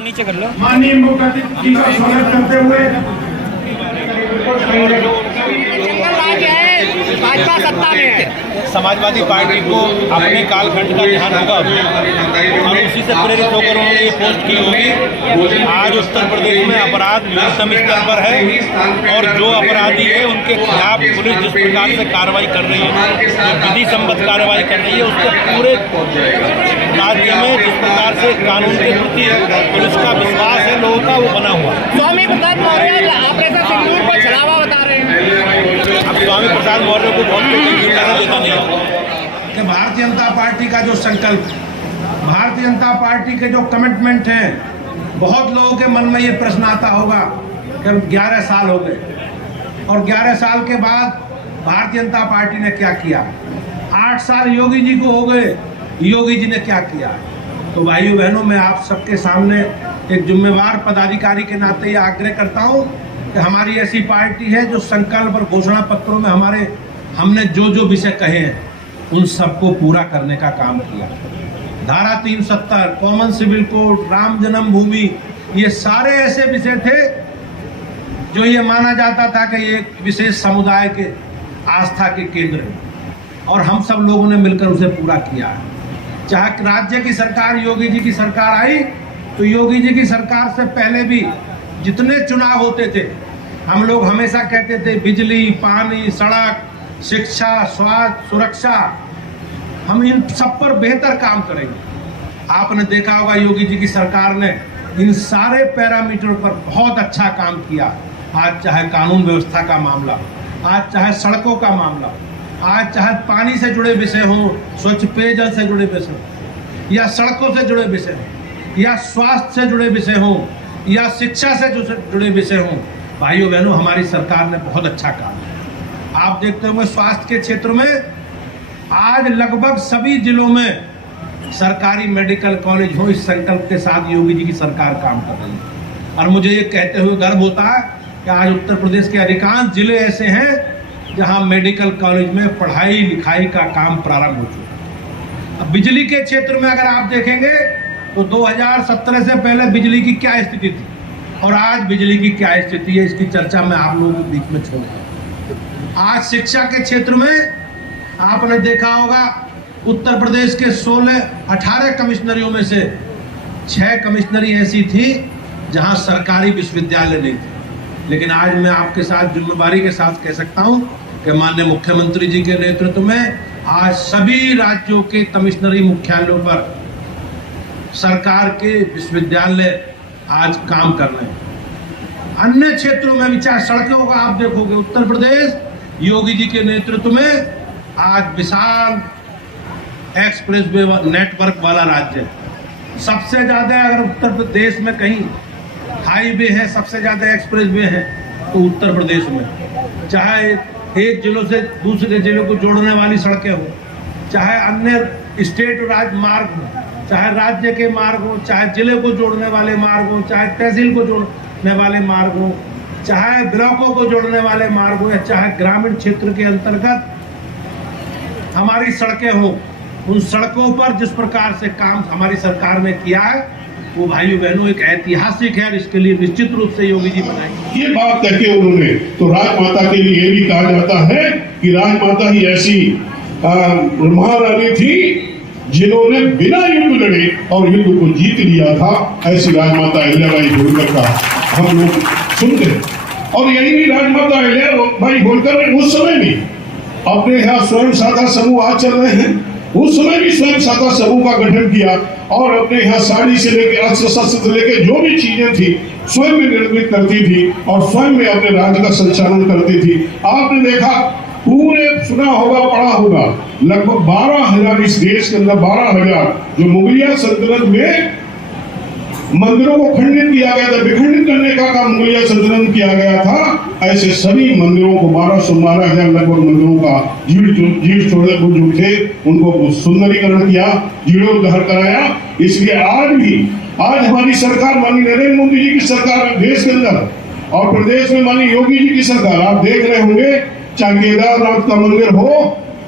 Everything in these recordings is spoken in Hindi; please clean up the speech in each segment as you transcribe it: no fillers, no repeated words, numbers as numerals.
नीचे कर लो। माननीय मुख्यमंत्री जी का स्वागत करते हुए भाजपा सत्ता में है। समाजवादी पार्टी को अपने कालखंड का ध्यान होगा और उसी से प्रेरित होकर उन्होंने ये पोस्ट की होगी। आज उत्तर प्रदेश में अपराध न्यूनतम स्तर पर है और जो अपराधी है उनके खिलाफ पुलिस जिस प्रकार से कार्रवाई कर रही है, जो विधि सम्मत कार्रवाई कर रही है, उसके पूरे राज्य में जिस प्रकार से कानून के प्रति पुलिस का विश्वास है लोगों का, वो बना हुआ। स्वामी प्रसाद मौर्य ऑपरेशन सिंदूर पर छलावा बता रहे हैं। अब स्वामी प्रसाद मौर्य को बहुत देता नहीं है कि भारतीय जनता पार्टी का जो संकल्प, भारतीय जनता पार्टी के जो कमिटमेंट हैं, बहुत लोगों के मन में ये प्रश्न आता होगा कि 11 साल हो गए और 11 साल के बाद भारतीय जनता पार्टी ने क्या किया। 8 साल योगी जी को हो गए, योगी जी ने क्या किया। तो भाइयों बहनों, मैं आप सबके सामने एक जिम्मेवार पदाधिकारी के नाते ये आग्रह करता हूँ कि हमारी ऐसी पार्टी है जो संकल्प और घोषणा पत्रों में हमने जो विषय कहे हैं उन सबको पूरा करने का काम किया। धारा 370, कॉमन सिविल कोड, राम जन्मभूमि, ये सारे ऐसे विषय थे जो ये माना जाता था कि ये विशेष समुदाय के आस्था के केंद्र है और हम सब लोगों ने मिलकर उसे पूरा किया है। चाहे राज्य की सरकार, योगी जी की सरकार आई तो योगी जी की सरकार से पहले भी जितने चुनाव होते थे हम लोग हमेशा कहते थे बिजली, पानी, सड़क, शिक्षा, स्वास्थ्य, सुरक्षा, हम इन सब पर बेहतर काम करेंगे। आपने देखा होगा योगी जी की सरकार ने इन सारे पैरामीटरों पर बहुत अच्छा काम किया। आज चाहे कानून व्यवस्था का मामला, आज चाहे सड़कों का मामला, आज चाहे पानी से जुड़े विषय हों, स्वच्छ पेयजल से जुड़े विषय हों, या सड़कों से जुड़े विषय हों, या स्वास्थ्य से जुड़े विषय हों, या शिक्षा से जुड़े विषय हों, भाइयों बहनों, हमारी सरकार ने बहुत अच्छा काम किया। आप देखते होंगे स्वास्थ्य के क्षेत्र में आज लगभग सभी जिलों में सरकारी मेडिकल कॉलेज हो, इस संकल्प के साथ योगी जी की सरकार काम कर रही है। और मुझे ये कहते हुए गर्व होता है कि आज उत्तर प्रदेश के अधिकांश जिले ऐसे हैं जहां मेडिकल कॉलेज में पढ़ाई लिखाई का काम प्रारंभ हो चुका है। अब बिजली के क्षेत्र में अगर आप देखेंगे तो 2017 से पहले बिजली की क्या स्थिति थी और आज बिजली की क्या स्थिति है, इसकी चर्चा मैं आप लोगों के बीच में छोड़ूंगा। आज शिक्षा के क्षेत्र में आपने देखा होगा उत्तर प्रदेश के 18 कमिश्नरियों में से 6 कमिश्नरी ऐसी थी जहां सरकारी विश्वविद्यालय नहीं थे। लेकिन आज मैं आपके साथ जिम्मेदारी के साथ कह सकता हूं कि माननीय मुख्यमंत्री जी के नेतृत्व में आज सभी राज्यों के कमिश्नरी मुख्यालयों पर सरकार के विश्वविद्यालय आज काम कर रहे हैं। अन्य क्षेत्रों में भी, चाहे सड़कों का आप देखोगे, उत्तर प्रदेश योगी जी के नेतृत्व में आज विशाल एक्सप्रेसवे नेटवर्क वाला राज्य है। सबसे ज्यादा अगर उत्तर प्रदेश में कहीं हाईवे है, सबसे ज्यादा एक्सप्रेसवे है तो उत्तर प्रदेश में। चाहे एक जिलों से दूसरे जिलों को जोड़ने वाली सड़कें हो, चाहे अन्य स्टेट राजमार्ग हो, चाहे राज्य के मार्ग हो, चाहे जिले को जोड़ने वाले मार्ग हो, चाहे तहसील को जोड़ने वाले मार्ग हो, चाहे ब्लॉकों को जोड़ने वाले मार्ग हो, या चाहे ग्रामीण क्षेत्र के अंतर्गत हमारी सड़कें हो, उन सड़कों पर जिस प्रकार से काम हमारी सरकार ने किया है वो भाइयों बहनों एक ऐतिहासिक है और इसके लिए निश्चित रूप से योगी जी बनाएंगे। ये बात कहके उन्होंने तो राजमाता के लिए भी कहा जाता है कि राजमाता ही ऐसी महारानी थी जिन्होंने बिना युद्ध लड़े और युद्ध को जीत लिया था। ऐसी राजमाता अहिल्याबाई होलकर का हम लोग सुनते हैं। और यही भी राजमाता अहिल्याबाई होलकर उस समय भी अपने यहाँ स्वयं सहायता समूह आज चल रहे हैं, उस समय भी स्वयं सहायता समूह का गठन किया और अपने यहाँ साड़ी से लेकर अस्त्र शस्त्र से लेकर जो भी चीजें थी स्वयं में निर्मित करती थी और स्वयं में अपने राज्य का संचालन करती थी। आपने देखा, पूरे सुना होगा, पढ़ा होगा, लगभग 12,000 इस देश के अंदर 12,000 जो मुगलिया सल्तनत में मंदिरों को खंडित किया गया था, विखंडित करने का काम मुगलिया सल्तनत किया गया था। ऐसे सभी मंदिरों को 12,000 लगभग मंदिरों का जीर्ण छोड़े जो थे उनको सुंदरीकरण किया, जीर्णोद्धार कराया। इसलिए आज हमारी सरकार, माननीय नरेंद्र मोदी जी की सरकार देश के अंदर और प्रदेश में माननीय योगी जी की सरकार, आप देख रहे होंगे, चाहे केदारनाथ का मंदिर हो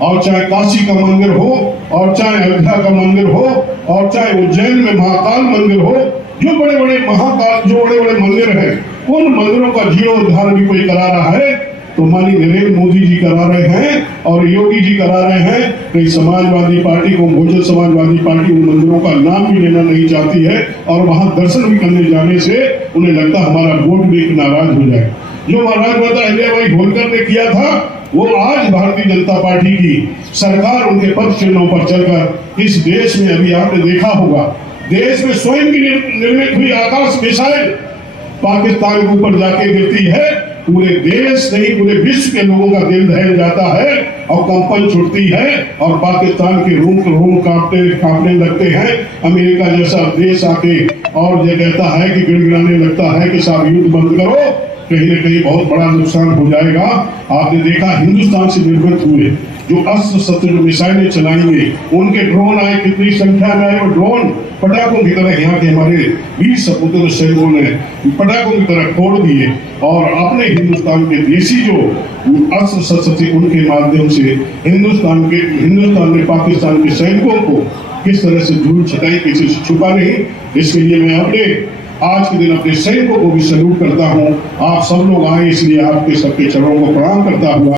और चाहे काशी का मंदिर हो और चाहे अयोध्या का मंदिर हो और चाहे उज्जैन में महाकाल मंदिर हो, जो बड़े बड़े महाकाल, जो बड़े बड़े मंदिर हैं, उन मंदिरों का जीर्णोद्धार भी कोई करा रहा है तो माननीय नरेंद्र मोदी जी करा रहे हैं और योगी जी करा रहे हैं। कहीं समाजवादी पार्टी को, बहुजन समाजवादी पार्टी उन मंदिरों का नाम भी लेना नहीं चाहती है और वहां दर्शन भी करने जाने से उन्हें लगता हमारा वोट भी नाराज हो जाए। जो राजमाता अहिल्याबाई होलकर ने किया था वो आज भारतीय जनता पार्टी की सरकार उनके पद चिन्हों पर चलकर इस देश में, अभी आपने देखा होगा, देश में स्वयं की निर्मित हुई आकाश मिसाइल पाकिस्तान के ऊपर जाके गिरती है, पूरे देश नहीं पूरे विश्व के लोगों का दिल दहल जाता है और कंपन छुटती है और पाकिस्तान के रूम कांपने लगते हैं। अमेरिका जैसा देश आके और ये कहता है कि गिड़गिड़ाने लगता है कि साहब युद्ध बंद करो, कहीं न कहीं बहुत बड़ा नुकसान हो जाएगा। आपने देखा हिंदुस्तान से निर्मित हुए जो अस्त्र शस्त्र जो मिसाइलें चलाएंगे, उनके ड्रोन आए, कितनी संख्या में आए, वो ड्रोन पटाखों की तरह यहाँ के हमारे वीर सपूतों सैनिकों ने पटाखों की तरह फोड़ दिए और अपने हिंदुस्तान के देसी जो अस्त्र शस्त्र थे उनके माध्यम से हिंदुस्तान ने पाकिस्तान के सैनिकों को किस तरह से धूल छिटाई, किसी से छुपा नहीं। इसके लिए मैं आज के दिन अपने सैनिकों को भी सैल्यूट करता हूँ। आप सब लोग आए इसलिए आपके सबके चरणों को प्रणाम करता हुआ